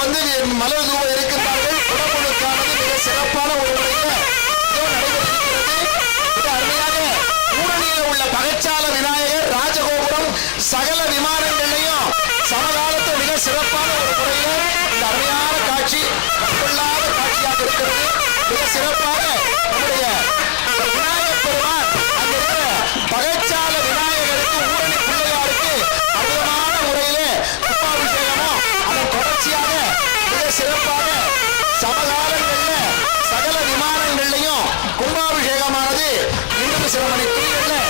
வந்து மலர் தூவ இருக்கின்றார்கள் குடமுழுக்கானது மிக சிறப்பான ஒரு முறையில் இதோ நடைபெறுகிறது. மிக அருமையாக ஊரணியில் உள்ள பகச்சால விநாயகர் ராஜகோபுரம் சகல விமானங்களையும் சமகாலத்தில் மிக சிறப்பான ஒரு முறையில் இந்த அருமையான காட்சி கண்கொள்ளாத காட்சியாக இருக்கிறது. மிக சிறப்பாக நம்முடைய விநாயகர் பெருமான் இன்னும் சில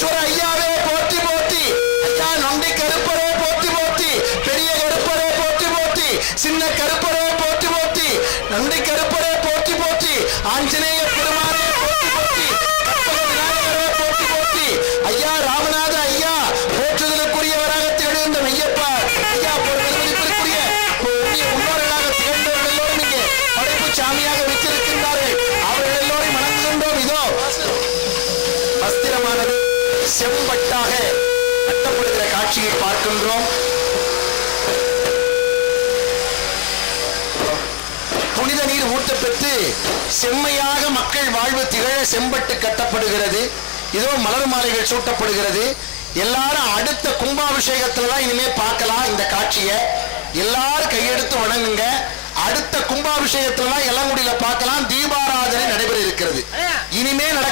ஈஸ்வர ஐயாவே போற்றி போற்றி ஐயா நொண்டி கருப்பரே போற்றி போற்றி பெரிய கருப்பரே போற்றி போற்றி சின்ன கருப்பரே போற்றி போற்றி நொண்டி கருப்பரே போற்றி போற்றி ஆஞ்சநேய செம்பட்டாக கட்டப்படுகிற காட்சியை பார்க்கின்றோம். புனித நீர் ஊட்டப்பெற்று செம்மையாக மக்கள் வாழ்வு திகழ செம்பட்டு கட்டப்படுகிறது. இதோ மலர் மாலைகள் சூட்டப்படுகிறது. எல்லாரும் அடுத்த கும்பாபிஷேகத்துல தான் இனிமே பார்க்கலாம் இந்த காட்சியை. எல்லாரும் கையெடுத்து வணங்குங்க. அடுத்த கும்பாபிஷேகத்துல தான் இளங்குடியில பார்க்கலாம். தீபாராதனை நடைபெற இருக்கிறது. இனிமே தீபாராதனை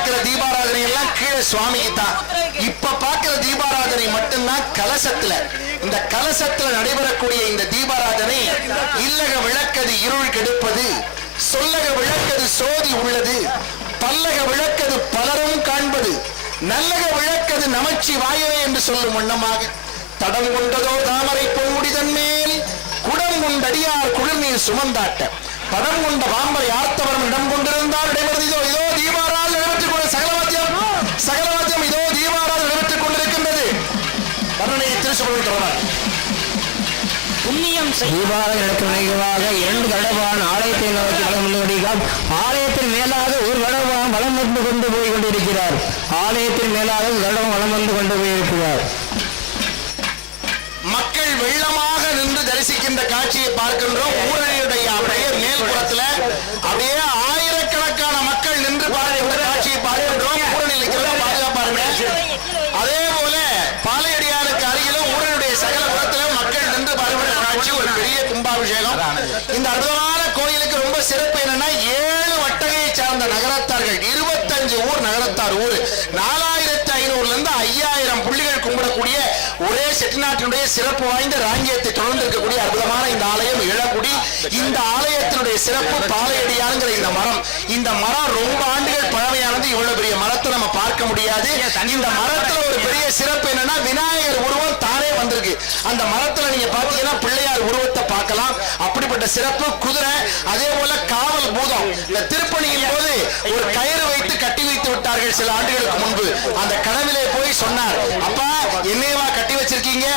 எல்லாம் கீழே சுவாமிக்கு தான் இப்ப பார்க்கிற தீபாராதனை மட்டும்தான் கலசத்துல. இந்த கலசத்துல நடைபெறக்கூடிய இந்த தீபாராதனை இல்லக விளக்கது இருள் கெடுப்பது சொல்லக விளக்கது சோதி உள்ளது பல்லக விளக்கது பலரும் காண்பது நல்லக விளக்கது நமச்சி வாயவே என்று சொல்லும் வண்ணமாக தடம் கொண்டதோ தாமரை பொன்முடிதன் மேல் குடம் கொண்டடியார் குளிர் நீர் சுமந்தாட்ட படம் கொண்ட பாம்பரை ஆர்த்தவரம் இடம் கொண்டிருந்தால் இடைவெளி வர்ணனையை திருச்சுவர்கள் புண்ணியம் செய்வாக தீபாவளிக்கு நினைவாக இரண்டு கடவான் ஆலயத்தை நோக்கி வலம் வருகிறார் ஆலயத்தின் மேலாக ஒரு கடவான் வளம் வந்து கொண்டு போய் கொண்டிருக்கிறார். ஆலயத்தின் மேலாக ஒரு கடவான் வலம் வந்து கொண்டு போயிருக்கிறார் மக்கள் வெள்ளமாக நின்று தரிசிக்கின்ற காட்சியை பார்க்கின்றோம். ஊரணியுடைய அப்படியே மேல்புறத்துல அப்படியே ஆயிரக்கணக்கான மக்கள் நின்று பார்க்கின்ற காட்சியை பார்க்கின்றோம் ஊரணியில் இருக்கிறவங்க பாதுகாப்பா இருங்க அதே போல பாலையடியாருக்கு அருகிலும் ஊரனுடைய சகல புறத்துல மக்கள் நின்று பார்க்கின்ற காட்சி ஒரு அபிஷேகம். இந்த அற்புதமான கோயிலுக்கு ரொம்ப சிறப்பு என்னன்னா ஏழு வட்டகையை சார்ந்த நகரத்தார்கள் இருபத்தஞ்சு ஊர் நகரத்தார் ஊர். நாலாயிரத்தி ஐநூறுல இருந்து ஐயாயிரம் புள்ளிகள் கும்பிடக்கூடிய ஒரே செட்டிநாட்டினுடைய சிறப்பு வாய்ந்த ராங்கியத்தை தொடர்ந்து இருக்கக்கூடிய அற்புதமான இந்த ஆலயம் இழக்குடி இந்த ஆலயத்தினுடைய சிறப்பு பாலையடியாருங்கிற இந்த மரம். இந்த மரம் ரொம்ப ஆண்டுகள் பழமையானது இவ்வளவு பெரிய மரத்தை நம்ம பார்க்க முடியாது. இந்த மரத்துல ஒரு பெரிய சிறப்பு என்னன்னா விநாயகர் உருவம் அந்த மரத்துல நீங்க பாத்தீங்கன்னா பிள்ளையார் உருவத்தை பார்க்கலாம். அப்படிப்பட்ட சிறப்பு குதிரை அதே போல காவல் பூதம். இந்த திருப்பணியின் போது ஒரு கயிறு வைத்து கட்டி வைத்து விட்டார்கள் சில ஆண்டுகளுக்கு முன்பு. அந்த கனவிலே போய் சொன்னார் அப்பா என்னையவா கட்டி வச்சிருக்கீங்க.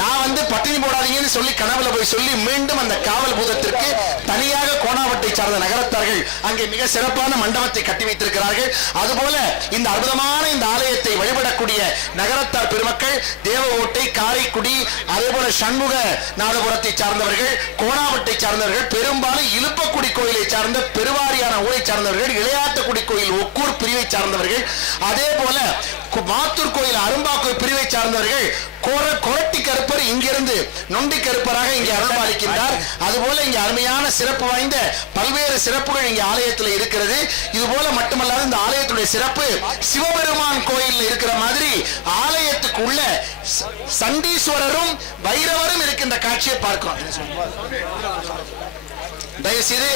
நான் வந்து பட்டினி போடாதீங்கன்னு சொல்லி கனவுல போய் சொல்லி மீண்டும் அந்த காவல் பூதத்திற்கு தனியாக கோணாவட்டை சார்ந்த நகரத்தை அங்கே மிக சிறப்பான மண்டபத்தை கட்டி வைத்திருக்கிறார்கள். அதுபோல இந்த அற்புதமான இந்த ஆலயத்தை வழிபடக்கூடிய நகரத்தார் பெருமக்கள் தேவகோட்டை காரைக்குடி அதேபோல சண்முக நாதபுரத்தை சார்ந்தவர்கள் கோணாவட்டை சார்ந்தவர்கள் பெரும்பாலும் இலுப்பக்குடி கோயிலை சார்ந்த பெருவாரியான ஊரை சார்ந்தவர்கள் இளையாத்தக்குடி கோயில் ஒக்கூர் பிரிவை சார்ந்தவர்கள் அதே போல மாத்தூர் கோயில் அரும்பாக்கோயில் பிரிவை சார்ந்தவர்கள் கோர கொரட்டி கருப்பர் இங்கிருந்து நொண்டி கருப்பராக இங்கே அருள்பாலிக்கின்றார். அதுபோல இங்கே அருமையான சிறப்பு வாய்ந்த பல்வேறு சிறப்புகள் இங்கே ஆலயத்தில் இருக்கிறது. இது போல மட்டுமல்லாது இந்த ஆலயத்துடைய சிறப்பு சிவபெருமான் கோயில் இருக்கிற மாதிரி ஆலயத்துக்கு உள்ள சண்டீஸ்வரரும் பைரவரும் இருக்கின்ற காட்சியை பார்க்கிறோம். தயவு செய்து